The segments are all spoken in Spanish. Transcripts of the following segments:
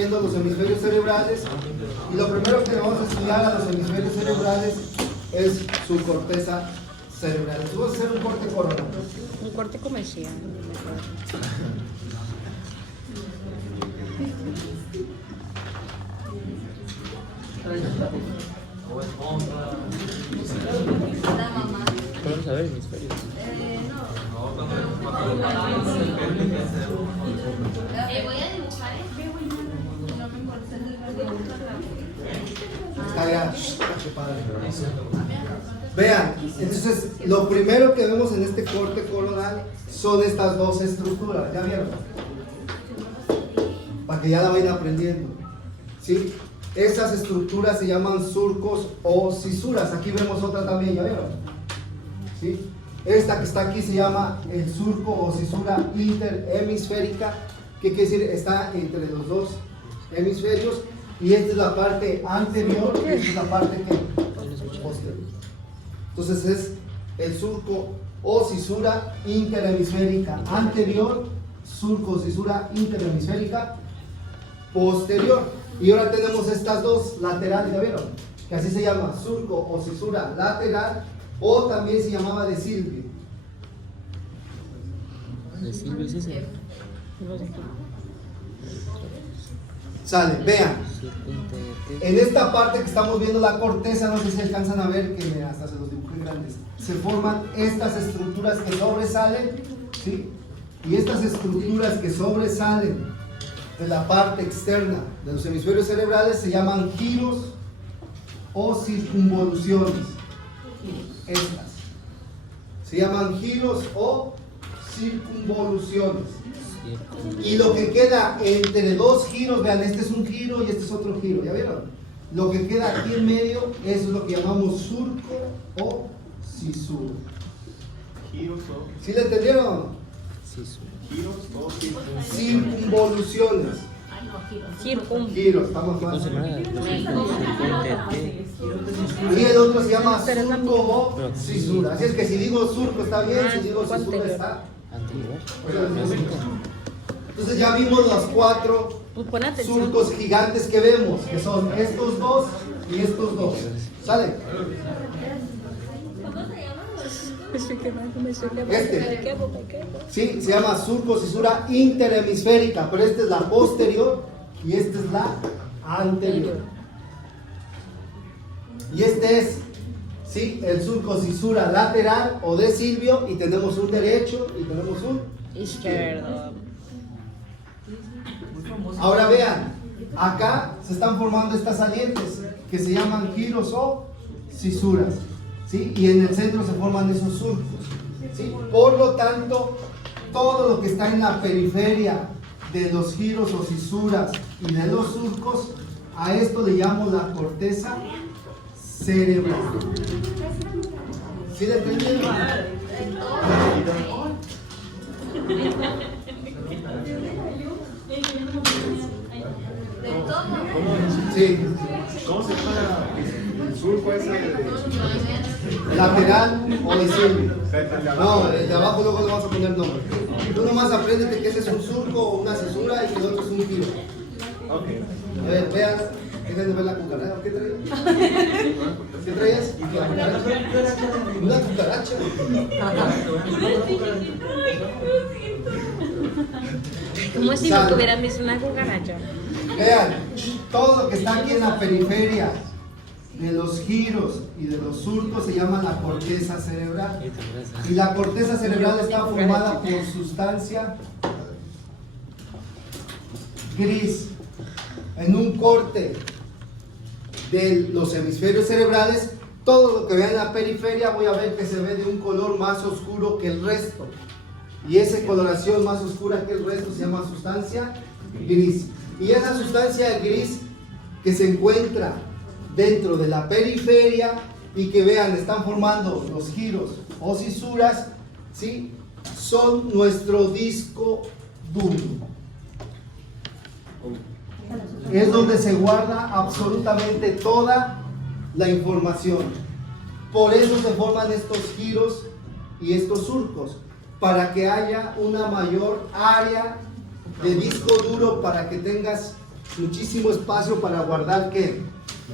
viendo los hemisferios cerebrales y lo primero que vamos a estudiar a los hemisferios cerebrales es su corteza cerebral. Vamos a hacer un corte coronal. Un corte comercial. Vamos a ver hemisferios. Voy a dibujar Está ya. Vean, entonces lo primero que vemos en este corte coronal son estas dos estructuras. ¿Ya vieron? Para que ya la vayan aprendiendo. ¿Sí? Esas estructuras se llaman surcos o cisuras. Aquí vemos otra también, ¿ya vieron? ¿Sí? Esta que está aquí se llama el surco o cisura interhemisférica, que quiere decir está entre los dos hemisferios, y esta es la parte anterior y esta es la parte que posterior. Entonces es el surco o cisura interhemisférica anterior, surco o cisura interhemisférica posterior. Y ahora tenemos estas dos laterales, ¿ya vieron? Que así se llama surco o cisura lateral, o también se llamaba de Silvio. ¿De Silvio es ese? Sale, vean. En esta parte que estamos viendo la corteza, no sé si alcanzan a ver, que hasta se los dibujé grandes. Se forman estas estructuras que sobresalen, ¿sí? Y estas estructuras que sobresalen de la parte externa de los hemisferios cerebrales se llaman giros o circunvoluciones. Estas se llaman giros o circunvoluciones. Y lo que queda entre dos giros, vean, este es un giro y este es otro giro, ¿ya vieron? Lo que queda aquí en medio, eso es lo que llamamos surco o cisura. ¿Sí le entendieron o no? Giros o Circunvoluciones. Giros, estamos más. Y el otro se llama surco o cisura. Así es que si digo surco está bien, si digo cisura está. Entonces ya vimos los cuatro surcos gigantes que vemos, que son estos dos y estos dos. ¿Sale? Este, sí, se llama surco cisura interhemisférica, pero esta es la posterior y esta es la anterior. Y este es, sí, el surco cisura lateral o de Silvio, y tenemos un derecho y tenemos un Izquierdo. Ahora vean, acá se están formando estas salientes que se llaman giros o cisuras, ¿sí? Y en el centro se forman esos surcos, ¿sí? Por lo tanto, todo lo que está en la periferia de los giros o cisuras y de los surcos, a esto le llamo la corteza cerebral. ¿Sí le entendieron? Sí. ¿Cómo se llama el surco ese? Lateral o de Silvio. No, el de abajo luego le vamos a poner nombre. Tú nomás apréndete que ese es un surco o una cesura y que el otro es un giro. Ok. A ver, vean, déjenme ver la cucaracha. ¿Qué traías? ¿Qué traías? Una cucaracha. Como si no tuvieran visto una cucaracha. Vean, todo lo que está aquí en la periferia de los giros y de los surcos se llama la corteza cerebral. Y la corteza cerebral está formada por sustancia gris. En un corte de los hemisferios cerebrales, todo lo que vean en la periferia voy a ver que se ve de un color más oscuro que el resto. Y esa coloración más oscura que el resto se llama sustancia gris. Y esa sustancia gris que se encuentra dentro de la periferia y que vean, están formando los giros o cisuras, ¿sí? Son nuestro disco duro. Es donde se guarda absolutamente toda la información. Por eso se forman estos giros y estos surcos, para que haya una mayor área de disco duro, para que tengas muchísimo espacio para guardar ¿qué?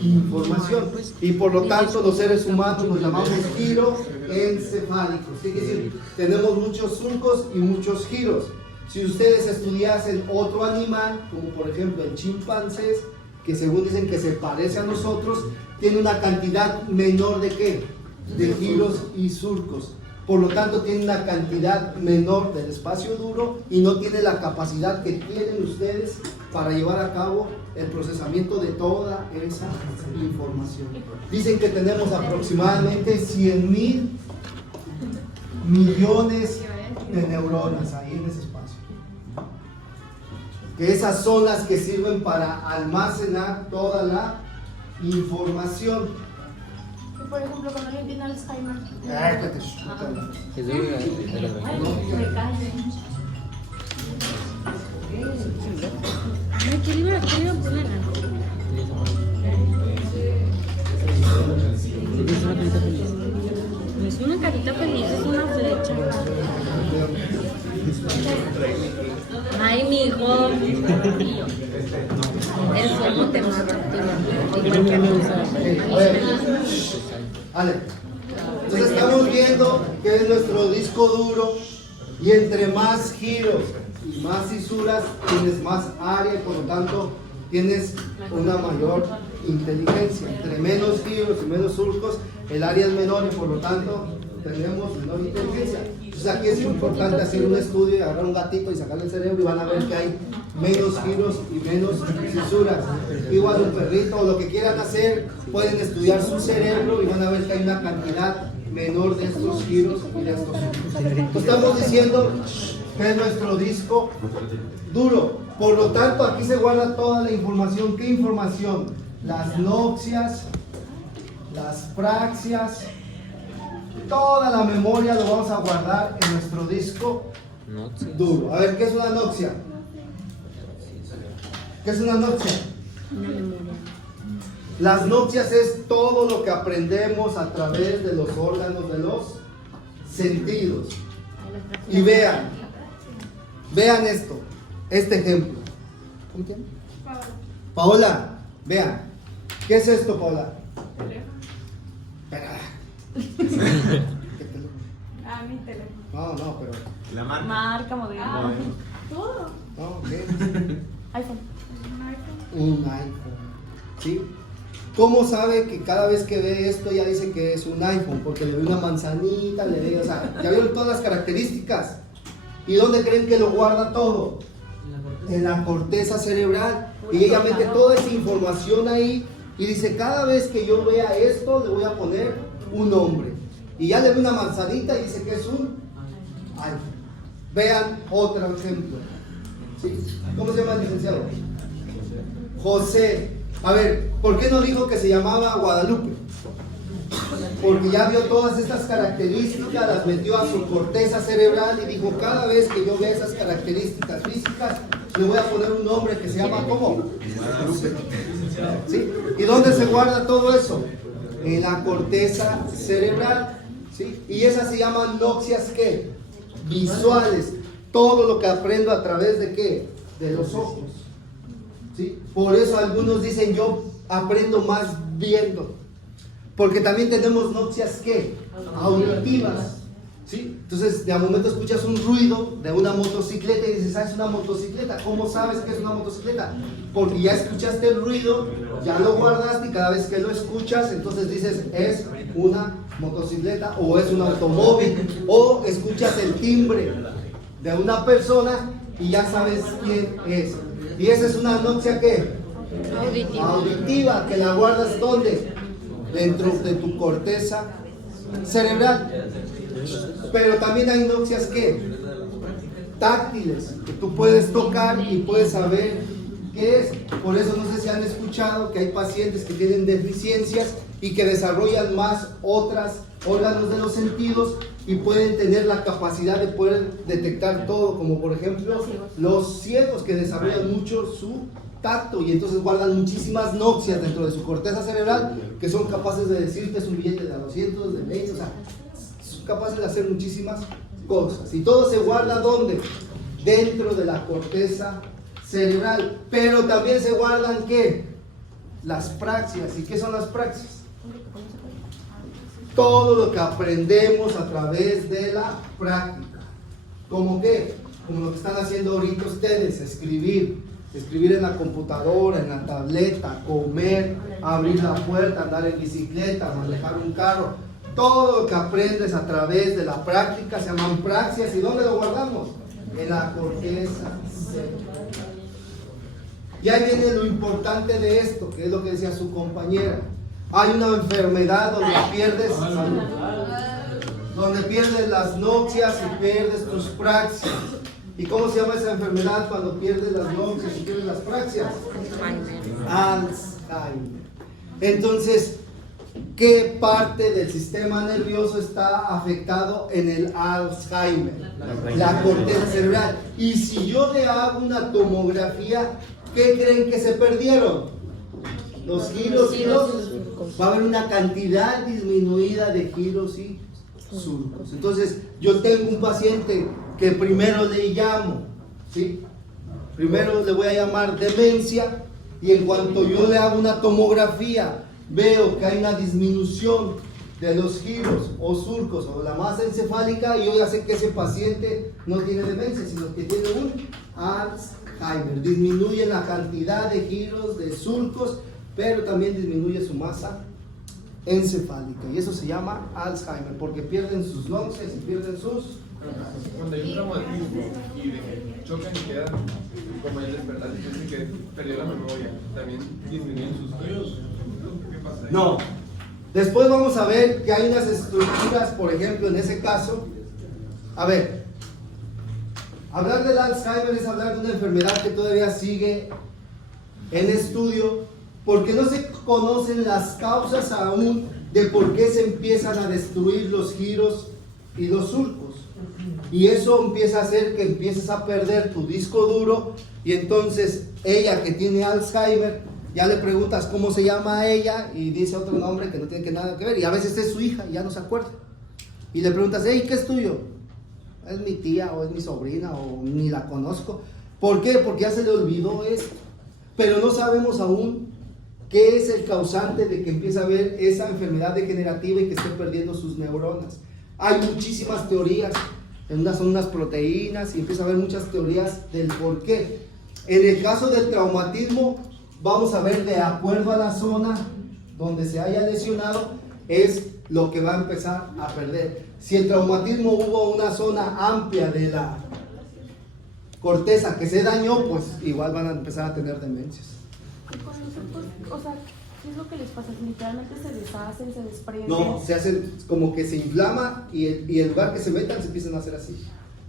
Información. Y por lo tanto los seres humanos los llamamos giroencefálicos. ¿Qué quiere decir? Tenemos muchos surcos y muchos giros. Si ustedes estudiasen otro animal, como por ejemplo el chimpancés, que según dicen que se parece a nosotros, tiene una cantidad menor de ¿qué? De giros y surcos. Por lo tanto tiene una cantidad menor del espacio duro y no tiene la capacidad que tienen ustedes para llevar a cabo el procesamiento de toda esa información. Dicen que tenemos aproximadamente 100.000 millones de neuronas ahí en ese espacio. Que esas son las que sirven para almacenar toda la información. Y por ejemplo, cuando alguien tiene Alzheimer. Es de los Me cae. Ay, ¿qué le iba a poner? Es una carita feliz. No es una carita feliz, es una flecha. Ay, mi hijo. El fondo te mata. Igual que a mí. Vale. Entonces estamos viendo que es nuestro disco duro y entre más giros y más fisuras tienes más área y por lo tanto tienes una mayor inteligencia. Entre menos giros y menos surcos el área es menor y por lo tanto tenemos menor inteligencia. Entonces aquí es importante hacer un estudio y agarrar un gatito y sacarle el cerebro y van a ver que hay menos giros y menos fisuras. Igual un perrito o lo que quieran hacer, pueden estudiar su cerebro y van a ver que hay una cantidad menor de estos giros y de estos surcos. Estamos diciendo que es nuestro disco duro. Por lo tanto, aquí se guarda toda la información. ¿Qué información? Las noxias, las praxias, toda la memoria lo vamos a guardar en nuestro disco duro. A ver, ¿qué es una noxia? ¿Qué es una noxia? Una memoria. Las noxias es todo lo que aprendemos a través de los órganos de los sentidos. Y vean esto, este ejemplo. ¿Cómo te llamas? Paola, vean. ¿Qué es esto, Paola? Espera. ¿Qué teléfono? Ah, mi teléfono. No, pero. La marca. Marca, modelo. Todo. No, ¿qué? iPhone. Un iPhone. ¿Sí? ¿Cómo sabe que cada vez que ve esto ya dice que es un iPhone? Porque le ve una manzanita, le ve, o sea, ya vieron todas las características. ¿Y dónde creen que lo guarda todo? En la corteza cerebral. Y ella mete toda esa información ahí y dice, cada vez que yo vea esto, le voy a poner un nombre. Y ya le ve una manzanita y dice que es un iPhone. Vean otro ejemplo. ¿Sí? ¿Cómo se llama el licenciado? José. A ver, ¿por qué no dijo que se llamaba Guadalupe? Porque ya vio todas estas características, las metió a su corteza cerebral y dijo, cada vez que yo vea esas características físicas, le voy a poner un nombre que se llama ¿cómo? ¿Sí? ¿Y dónde se guarda todo eso? En la corteza cerebral. ¿Sí? Y esas se llaman noxias ¿qué? Visuales. Todo lo que aprendo a través de ¿qué? De los ojos. ¿Sí? Por eso algunos dicen yo aprendo más viendo. Porque también tenemos noxias ¿qué? Auditivas. ¿Sí? Entonces de a momento escuchas un ruido de una motocicleta y dices, ah, es una motocicleta. ¿Cómo sabes que es una motocicleta? Porque ya escuchaste el ruido, ya lo guardaste y cada vez que lo escuchas, entonces dices, es una motocicleta o es un automóvil, o escuchas el timbre de una persona y ya sabes quién es. Y esa es una noxia ¿qué? Auditiva, que la guardas ¿dónde? Dentro de tu corteza cerebral. Pero también hay noxias ¿qué? Táctiles, que tú puedes tocar y puedes saber qué es. Por eso no sé si han escuchado que hay pacientes que tienen deficiencias y que desarrollan más otras órganos de los sentidos y pueden tener la capacidad de poder detectar todo, como por ejemplo los ciegos que desarrollan mucho su tacto y entonces guardan muchísimas noxias dentro de su corteza cerebral que son capaces de decirte es un billete de 200, de 20, o sea, son capaces de hacer muchísimas cosas. Y todo se guarda ¿dónde? Dentro de la corteza cerebral. Pero también se guardan ¿qué? Las praxias. ¿Y qué son las praxias? Todo lo que aprendemos a través de la práctica. ¿Cómo qué? Como lo que están haciendo ahorita ustedes, escribir en la computadora, en la tableta, comer, abrir la puerta, andar en bicicleta, manejar un carro. Todo lo que aprendes a través de la práctica se llaman praxias. ¿Y dónde lo guardamos? En la corteza cerebral. Y ahí viene lo importante de esto, que es lo que decía su compañera. Hay una enfermedad donde pierdes las notcias y pierdes tus praxias. ¿Y cómo se llama esa enfermedad cuando pierdes las notcias y pierdes las praxias? Alzheimer. Entonces, ¿qué parte del sistema nervioso está afectado en el Alzheimer? La corteza cerebral. Y si yo le hago una tomografía, ¿qué creen que se perdieron? Los giros y los... Va a haber una cantidad disminuida de giros y surcos. Entonces, yo tengo un paciente que primero le llamo, ¿sí? Primero le voy a llamar demencia, y en cuanto yo le hago una tomografía, veo que hay una disminución de los giros o surcos o la masa encefálica, y yo ya sé que ese paciente no tiene demencia, sino que tiene un Alzheimer. Disminuye la cantidad de giros, de surcos, pero también disminuye su masa encefálica, y eso se llama Alzheimer, porque pierden sus notcias y pierden sus... Cuando hay un traumatismo y de que chocan y quedan como el despertar, dicen que perdió la memoria, también disminuyen sus giros. ¿Qué pasa ahí? No. Después vamos a ver que hay unas estructuras, por ejemplo, en ese caso. A ver, hablar del Alzheimer es hablar de una enfermedad que todavía sigue en estudio, porque no se conocen las causas aún de por qué se empiezan a destruir los giros y los surcos. Y eso empieza a hacer que empieces a perder tu disco duro, y entonces ella que tiene Alzheimer, ya le preguntas cómo se llama a ella y dice otro nombre que no tiene nada que ver, y a veces es su hija y ya no se acuerda. Y le preguntas, hey, ¿qué es tuyo? Es mi tía o es mi sobrina o ni la conozco. ¿Por qué? Porque ya se le olvidó esto. Pero no sabemos aún qué es el causante de que empiece a haber esa enfermedad degenerativa y que esté perdiendo sus neuronas. Hay muchísimas teorías. Unas son unas proteínas, y empieza a haber muchas teorías del por qué. En el caso del traumatismo, vamos a ver de acuerdo a la zona donde se haya lesionado, es lo que va a empezar a perder. Si el traumatismo hubo una zona amplia de la corteza que se dañó, pues igual van a empezar a tener demencias. Y con los surcos, o sea, ¿qué es lo que les pasa? Literalmente se deshacen, se desprenden. No, se hacen como que se inflama, y en lugar que se metan, se empiezan a hacer así.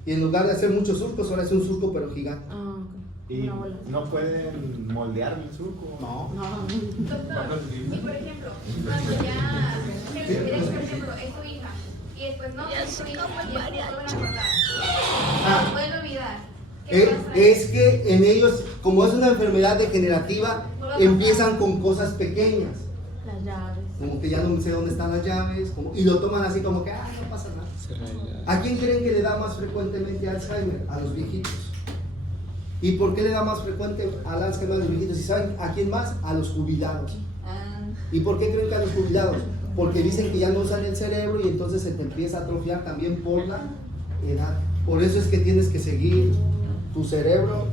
Y en lugar de hacer muchos surcos, ahora es un surco pero gigante. Ah, ok. ¿Y Una bola. no pueden moldear el surco? No. No. Doctor, y por ejemplo, cuando ya te refieres, por ejemplo, es tu hija, y después no, es tu hija, y después vuelven a acordar, Ah. pueden olvidar. ¿Qué pasa? Es que en ellos, como es una enfermedad degenerativa, empiezan con cosas pequeñas, Las llaves. como que ya no sé dónde están las llaves, y lo toman así como que, no pasa nada. ¿A quién creen que le da más frecuentemente Alzheimer? A los viejitos. ¿Y por qué le da más frecuente al Alzheimer a los viejitos? ¿Y saben a quién más? A los jubilados. ¿Y por qué creen que a los jubilados? Porque dicen que ya no usan el cerebro, y entonces se te empieza a atrofiar también por la edad. Por eso es que tienes que seguir tu cerebro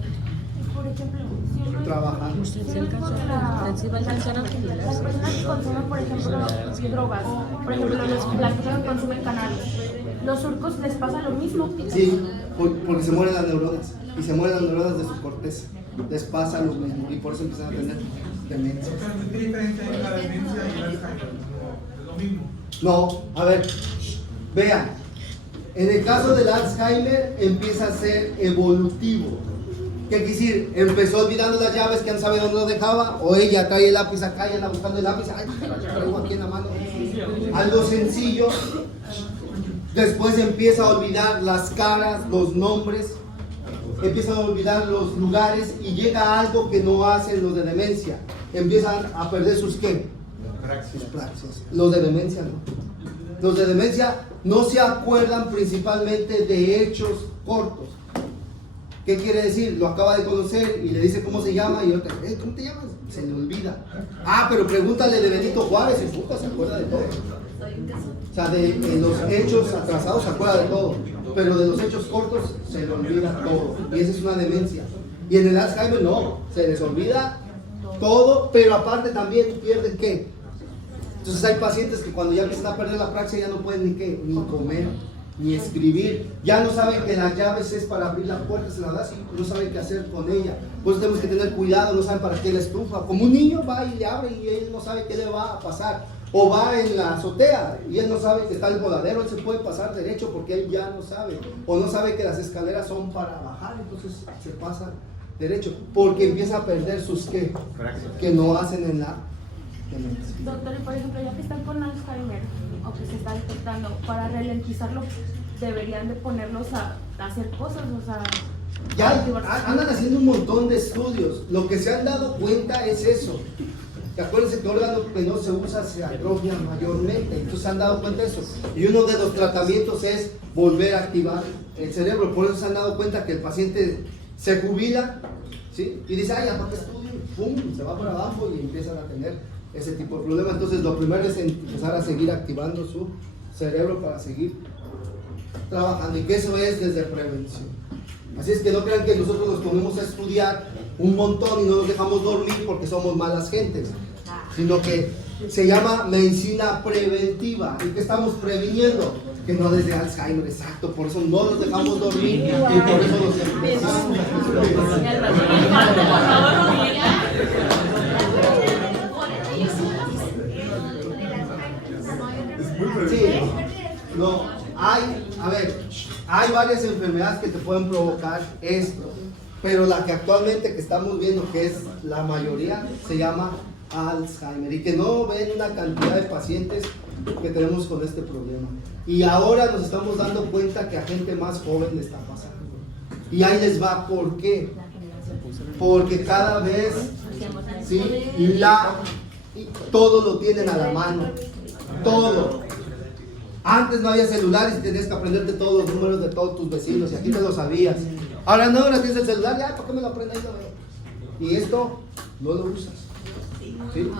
Y por ejemplo, si uno trabajando. si uno encuentra las personas que consumen, por ejemplo, drogas, por ejemplo, las personas que consumen cannabis, los surcos les pasa lo mismo. Sí, porque se mueren las neuronas, y se mueren las neuronas de su corteza, les pasa lo mismo, y por eso empiezan a tener demencia. ¿Qué diferencia hay la demencia y el Alzheimer? ¿Es lo mismo? No, a ver, vean, en el caso del Alzheimer empieza a ser evolutivo. ¿Qué quiere decir? Empezó olvidando las llaves, que no sabe dónde lo dejaba, o ella trae el lápiz acá y anda buscando el lápiz, ay, lo traigo aquí en la mano. Algo sencillo. Después empieza a olvidar las caras, los nombres, empiezan a olvidar los lugares, y llega a algo que no hacen los de demencia. Empiezan a perder sus ¿qué? Sus praxias. Los de demencia no. Los de demencia no se acuerdan principalmente de hechos cortos. ¿Qué quiere decir? Lo acaba de conocer y le dice cómo se llama y otra, ¿cómo te llamas? Se le olvida. Ah, pero pregúntale de Benito Juárez y puta, se acuerda de todo. O sea, de los hechos atrasados se acuerda de todo, pero de los hechos cortos se le olvida todo. Y esa es una demencia. Y en el Alzheimer no, se les olvida todo, pero aparte también pierden ¿qué? Entonces hay pacientes que cuando ya empiezan a perder la praxia ya no pueden ni qué, ni comer, ni escribir, ya no saben que las llaves es para abrir la puerta, se la das y no saben qué hacer con ella. Pues tenemos que tener cuidado, no saben para qué la estufa. Como un niño va y le abre y él no sabe qué le va a pasar. O va en la azotea y él no sabe que está el voladero, él se puede pasar derecho porque él ya no sabe. O no sabe que las escaleras son para bajar, entonces se pasa derecho. Porque empieza a perder sus qué, que no hacen en la demencia. Doctor, y por ejemplo, ya que están con Alzheimer o que se está detectando, para ralentizarlo, deberían de ponerlos a hacer cosas, o sea... Ya andan haciendo un montón de estudios. Lo que se han dado cuenta es eso. Que acuérdense que el órgano que no se usa se atrofia mayormente. Entonces se han dado cuenta de eso. Y uno de los tratamientos es volver a activar el cerebro. Por eso se han dado cuenta que el paciente se jubila, ¿sí? Y dice, ay, ¿para qué estudio? Pum, se va para abajo y empiezan a tener ese tipo de problemas. Entonces lo primero es empezar a seguir activando su cerebro para seguir trabajando. Y que eso es desde prevención. Así es que no crean que nosotros nos ponemos a estudiar un montón y no nos dejamos dormir porque somos malas gentes, sino que se llama medicina preventiva. ¿Y qué estamos previniendo? Que no desde Alzheimer, exacto, por eso no nos dejamos dormir y por eso nos empezamos. Sí, no, hay varias enfermedades que te pueden provocar esto, pero la que actualmente que estamos viendo, que es la mayoría, se llama Alzheimer, y que no ven una cantidad de pacientes que tenemos con este problema. Y ahora nos estamos dando cuenta que a gente más joven le está pasando. Y ahí les va, ¿por qué? Porque cada vez, ¿sí? Todo lo tienen a la mano, todo. Antes no había celulares y tenías que aprenderte todos los números de todos tus vecinos y aquí te lo sabías. Ahora no, ahora tienes el celular, ya, ¿por qué me lo aprendes? Y esto no lo usas, ¿sí?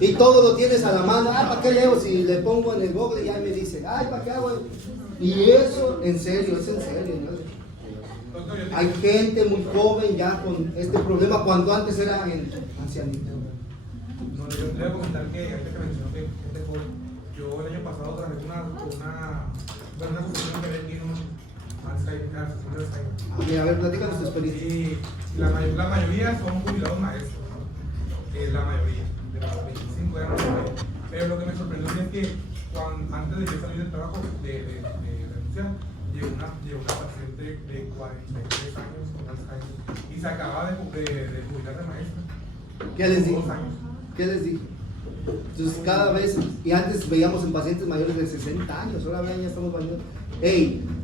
Y todo lo tienes a la mano. ¿Para qué leo? Si le pongo en el Google ya me dice, ¿para qué hago? Y eso, en serio, es en serio, ¿no? Hay gente muy joven ya con este problema cuando antes era en ancianito. No, yo te voy a comentar que antes que mencionó que gente joven, yo el año pasado trabajé una asociación que tiene un Alzheimer. A ver, platícanos tu experiencia. Sí, la mayoría son jubilados maestros, ¿no? La mayoría, de los 25 años. Pero lo que me sorprendió es que antes de yo salir del trabajo, de renunciar, llegó una paciente de 43 años con Alzheimer y se acaba de jubilar de maestra. ¿Qué les dije? 2 años. ¿Qué les dije? Entonces cada vez, y antes veíamos en pacientes mayores de 60 años, ahora vean, ya estamos viendo.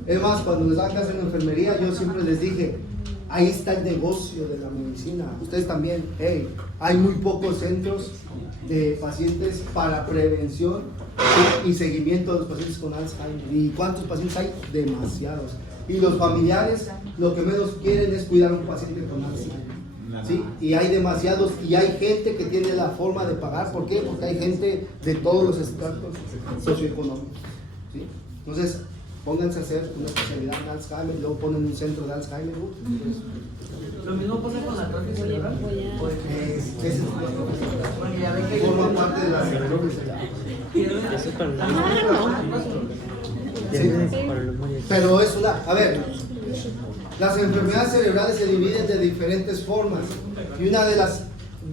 Es más, cuando les dan clase en enfermería, yo siempre les dije, ahí está el negocio de la medicina. Ustedes también, hay muy pocos centros de pacientes para prevención y seguimiento de los pacientes con Alzheimer. ¿Y cuántos pacientes hay? Demasiados. Y los familiares lo que menos quieren es cuidar a un paciente con Alzheimer. ¿Sí? Y hay demasiados, y hay gente que tiene la forma de pagar. ¿Por qué? Porque hay gente de todos los estratos socioeconómicos, ¿sí? Entonces, pónganse a hacer una especialidad en Alzheimer, luego ponen un centro de Alzheimer. Lo mismo pasa con la atrofia cerebral. Forma parte de la cerebral. Eso es para los Pero es una, a ver, las enfermedades cerebrales se dividen de diferentes formas y una de las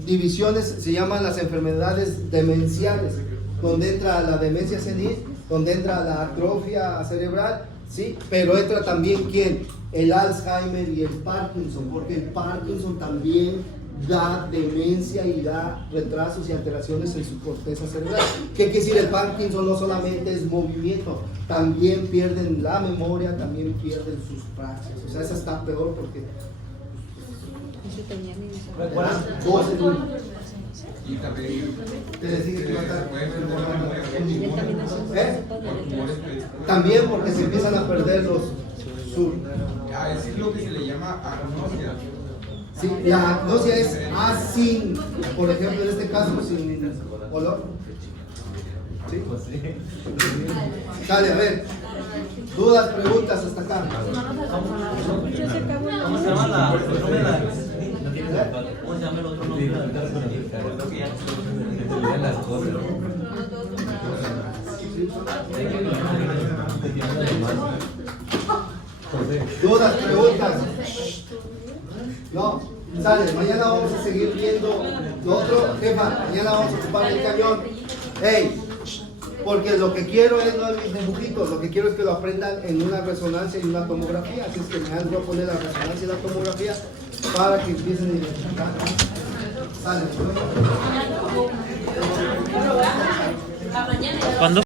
divisiones se llaman las enfermedades demenciales, donde entra la demencia senil, donde entra la atrofia cerebral, ¿sí? Pero entra también ¿quién? El Alzheimer y el Parkinson, porque el Parkinson también da demencia y da retrasos y alteraciones en su corteza cerebral. ¿Qué quiere decir? El Parkinson no solamente es movimiento, también pierden la memoria, también pierden sus praxias. O sea, esa está peor porque... ¿Recuerdas? Y también Te les dije que iba a estar... Él también hace También porque se empiezan a perder sur. Es lo que se le llama agnosia. Sí, la agnosia es sin, por ejemplo, en este caso, sin olor. ¿Sí? Sale, a ver. Dudas, preguntas hasta acá. ¿Cómo se llama la otro nombre? ¿Cómo se llama el otro nombre? Dudas, preguntas. No, sale, mañana vamos a seguir viendo lo otro. Jefa, mañana vamos a ocupar el cañón. Ey, porque lo que quiero es no mis dibujitos, lo que quiero es que lo aprendan en una resonancia y una tomografía. Así es que me voy a poner la resonancia y la tomografía para que empiecen a identificar. Sale. ¿Cuándo?